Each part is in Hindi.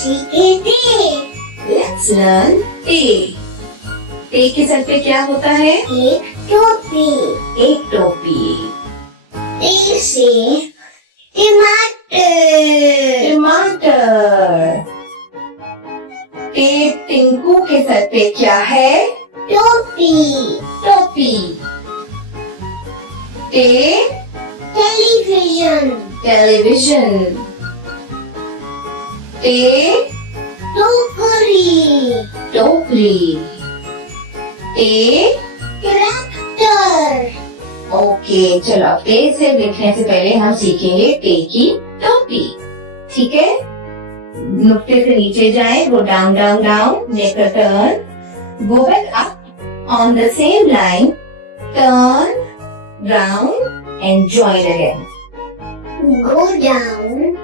CAT. Let's learn A. A के सर पे क्या होता है? एक टोपी. एक टोपी. A से टमाटर. टमाटर. A टिंकू के सर पे क्या है? टोपी. टोपी. A television. टेलीविजन. A टोकरी. टोकरी. A tractor. ओके, चलो A से लिखने से पहले हम सीखेंगे A की टोपी. ठीक है, नुक्ते से नीचे जाए, go down down down, make a turn, go back up on the same line, turn round and join again. Go down,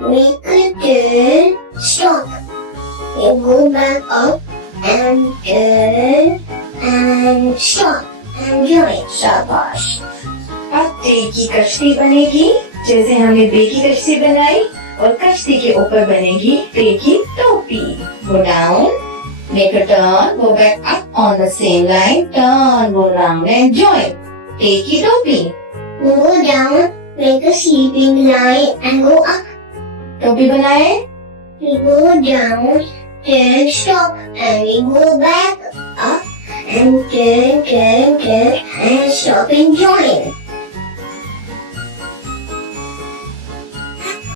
make a turn, stop. You go back up and turn and stop and join. शाबाश. अब A की कश्ती बनेगी, जैसे हमने B की कश्ती बनाई, और कश्ती के ऊपर बनेगी A की टोपी. Go down, make a turn, go back up on the same line, turn, go round and join. A की टोपी. Go down, make a sleeping line and go up. टोपी बनाए, We go down, turn, stop, and we go back up and turn and stop and join.